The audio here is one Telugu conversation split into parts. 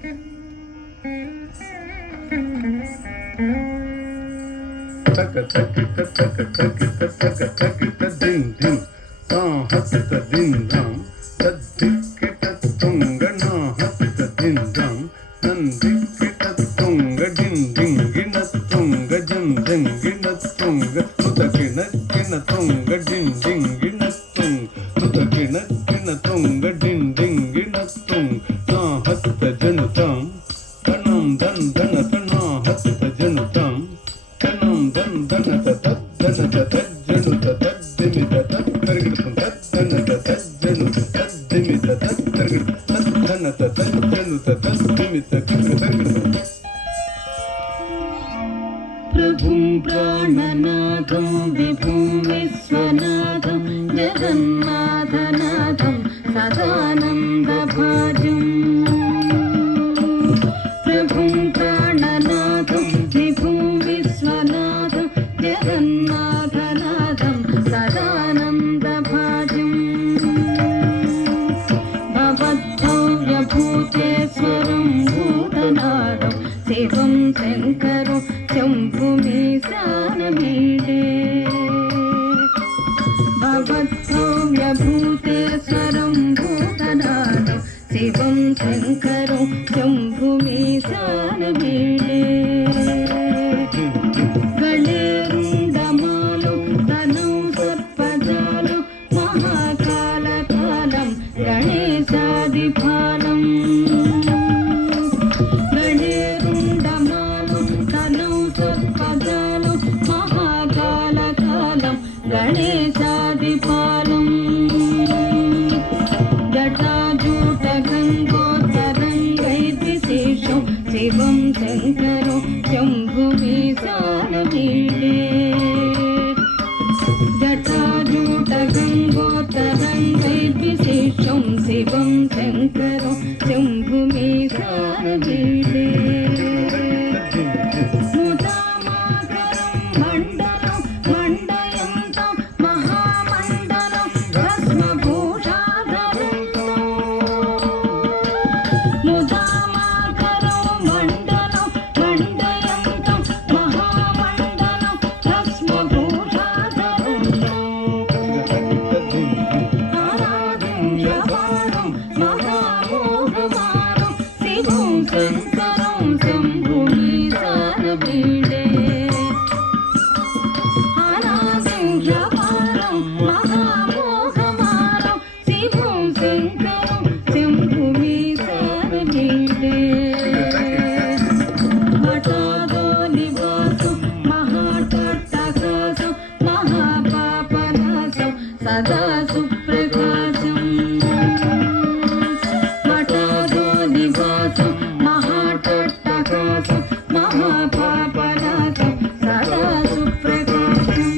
తక తకిట తక తకిట తక తకిట దిం దిం తా హతిత దిం దాం తద్దిక్కిట తుంగ నా హతిత దిం దాం నందిక్కిట తుంగ దిం దింగిన తుంగ జం దింగిన తుంగ తుతకిన కిన తుంగ దిం దింగిన తుంగ తుతకిన కిన తుంగ దిం దింగిన తుంగ నా హతిత జనుతాం కణం దన్ దన కణా హతిత జనుతాం కణం దన్ దన తజ్జన తజ్జను తద్దిమిత తత్తరిగిడుతం తజ్జన తజ్జను తద్దిమిత తత్తరిగిడు తజ్జన తజ్జను తద్దిమిత తత్తరిగిడుతం. ప్రభుం ప్రాణనాథం విభుం విశ్వనాథం జగన్నాథనాథం సదానందభాజం. ప్రభుం ప్రాణనాథం విభుం విశ్వనాథం జగన్నాథనాథం సదానందభాజం. భవద్భవ్యభూతేశ్వరం భూతనాథం శివం శంకరం శంభుమీశానమీడే. భవద్భవ్యభూతేశ్వరం భూతనాథం శివం శంకరం శంభుమీశానమీడే. గళేరుండమాలు తనౌ సర్పజాలు మహాకాలకాలం గణేశాదిఫాలం. గళేరుండమాలు తనౌ సర్పజాలు మహాకాలకాలం గణేశాదిఫాలం. జటాజూట గంగోత్తరంగైర్విశేషం శివం శంకరం శంభుమీశానమీడే. జటాజూట గంగోత్తరంగైర్విశేషం శివం శంకరం శంభుమీశానమీడే. ముదామాకరం మండలం మండయంతం మహామండలం భస్మభూషాధరంతం. ముదామాకరం మండలం మండయంతం మహామండలం భస్మభూషాధరంతం. ఆరాధ్యమానం మహామోహమానం శివం శంకరం శంభుమీశానమీడే. ఆరాధ్యమానం మహామోహమానం శివం శంకరం శంభుమీశానమీడే. హఠాదో నివాసం మహాటట్టహాసం మహాపాపనాశం సదా సుప్రకాశం. హఠాదో నివాసం మహాటట్టహాసం మహాపాపనాశం సదా సుప్రకాశం.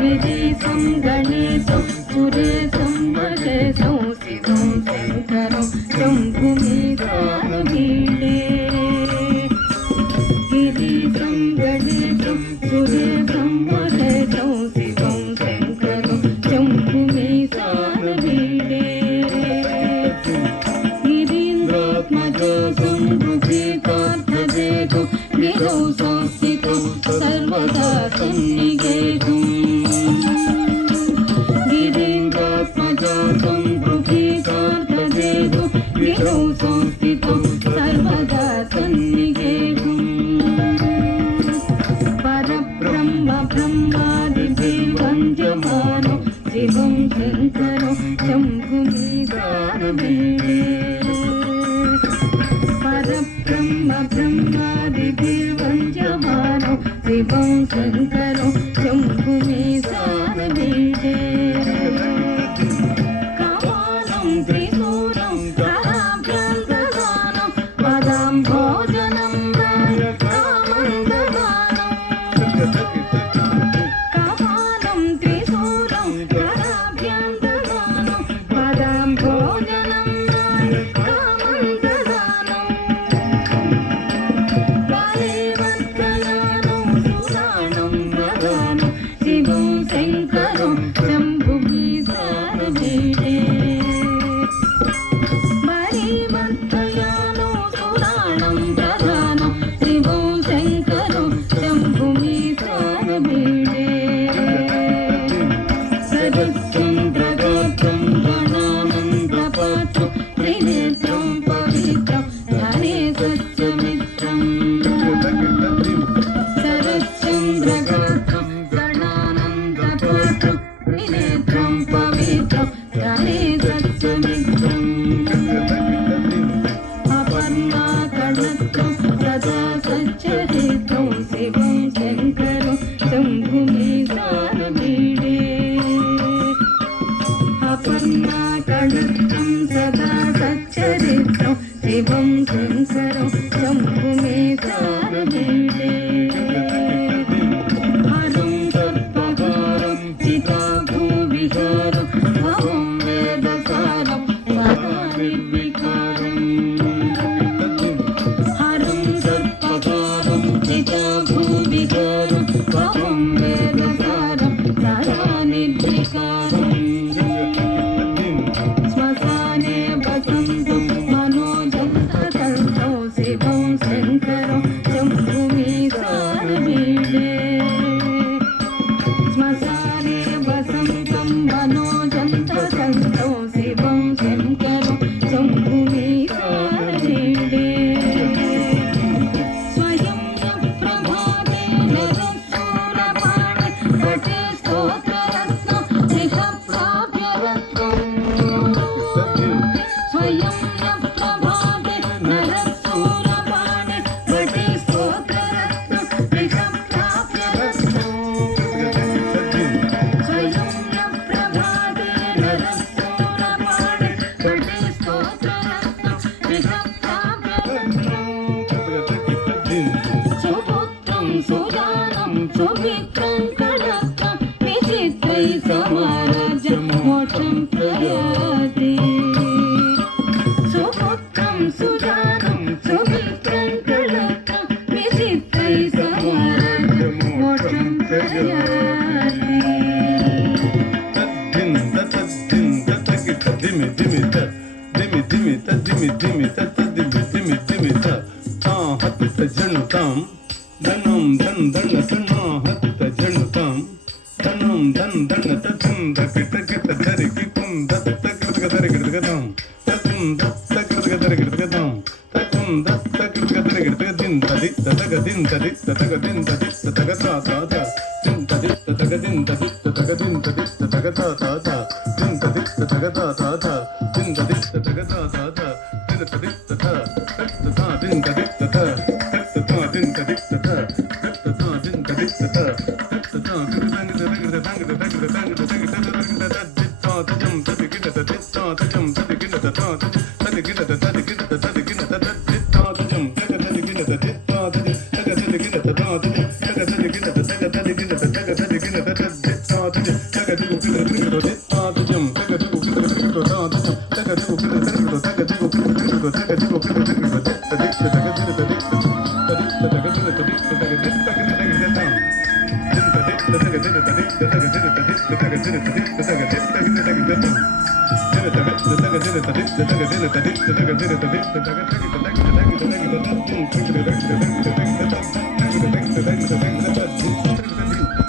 విదేశం గణేశం సురేశం మహేశం శివం శంకరం శంభుమీశానమీడే. గిరీశం గణేశం సురేశం మహేశం శివం శంకరం శంభుమీశానమీడే. గిరీంద్రాత్మజం గృహీతార్థదేహం గిరౌ సంస్థితం సర్వదా సన్నిగేహం. గిరీంద్రాత్మజం గృహీతార్థదేహం గిరౌ సంస్థితం సర్వదా సన్నిగేహం. పరబ్రహ్మ బ్రహ్మాదిభిర్వంద్యమానం శివం శంకరం శంభుమీశానమీడే. పరబ్రహ్మ బ్రహ్మాదిభిర్వంద్యమానం శివం శంకరం శంభుమీశానమీడే. కామానం త్రిశూలం కరాభ్యంతదానం పదాం భోజనం కామందదానం. కామానం త్రిశూలం కరాభ్యంతదానం పదాం భోజనం కామందదానం. కాళీవత్సలానం సురాణం ప్రధానం శివం శంకరం శంభుమీశానమీడే. మరీవత్సలానం సకలత్రం త్రినేత్రం పవిత్రం ధ్యానే సత్యమిత్రం శరశ్చంద్రగాత్రం గణానందపాత్రం త్రినేత్రం పవిత్రం ధ్యానే సత్యమిత్రం అపర్ణాకణత్రం సదా సచ్చరిత్రం శివం శంకరం శంభుమి సారమీడే అపర్ణాకణత్రం సదా సచ్చరిత్రం శివం శంకరం శంభుమి సారమీడే హరం సర్పహారం చితాభూవిహారం అహం వేదసారం సదా నిర్వికారం హరం సర్పహారం చితాభూవిహారం అహం వేదసారం సదా నిర్వికారం శ్మశానే వసంతం మనోజం తతంతో శివం శంకరం శంభుమి సారమీడే శ్మశానే వసంతం మనోజం తతంతో శివం శంకరం శంభుమి సారమీడే స్వయం ప్రభాతే నరశూరపాణి పటే స్తోత్రరత్నం త్రిహప్రాభ్యరత్నం స్వయం ప్రభాతే నరశూరపాణి పటే స్తోత్రరత్నం త్రిహప్రాభ్యరత్నం స్వయం ప్రభాతే నరశూరపాణి పటే స్తోత్రరత్నం త్రిహప్రాభ్యరత్నం సుపుత్రం సుజానం సుమిత్రం కళత్రం విచిత్రై సమారాజ్యం మోక్షం ప్రయాతి సుపుత్రం సుజానం సుమిత్రం కళత్రం విచిత్రై సమారాజ్యం మోక్షం ప్రయాతి దిమి దిమి త దిమి దిమి త దిమి దిమి త దిమి దిమి దిమి త హత్ జనుతాం ధనం ధన్ ధన తనా హత్ జనుతాం ధనం ధన్ ధన తం దకిట కిట దరికి కుం దత్త కిట దరికి గదం తకుం దత్త కిట దరికి గదం తకుం దత్త కిట దరికి దిన్ తది తతగ దిన్ తది తతగ దిన్ తది తతగ తా తా తా దిన్ తది తతగ దిన్ తది తతగ దిన్ తది తతగ తా తా తా దిన్ తది తతగ తా తా తా దిన్ తది తతగ తా తా తా దిన్ తది తత తత దిన్ తది తత తత దిన్ తది తత తత దిన్ తది తత తత గిరదంగ దగ దగ దగ దగ దగ దగ దగ దిత్తా తజం తది గిన దిత్తా తజం తది గిన తత తది గిన తది గిన తది గిన తత దిత్తా తజం దగ తది గిన దిత్తా తది దగ తది గిన తత తది దగ తది గిన దగ తది గిన దగ తది గిన తత దిత్తా తది దగ దిగు గిన దిగు దిత్తా తజం దగ దిగు గిన దిగు తా తజం దగ దిగు గిన దిగు దగ దిగు గిన దిగు దగ దిగు గిన దిగు తది దగ గిన తది తది దగ గిన తది దగ దిత్తా గిన దగ తా దిన్ తది దగ దిన తది దగ దిన తది దగ దిన తది దగ దిత్తా గిన దగ తా Thank you.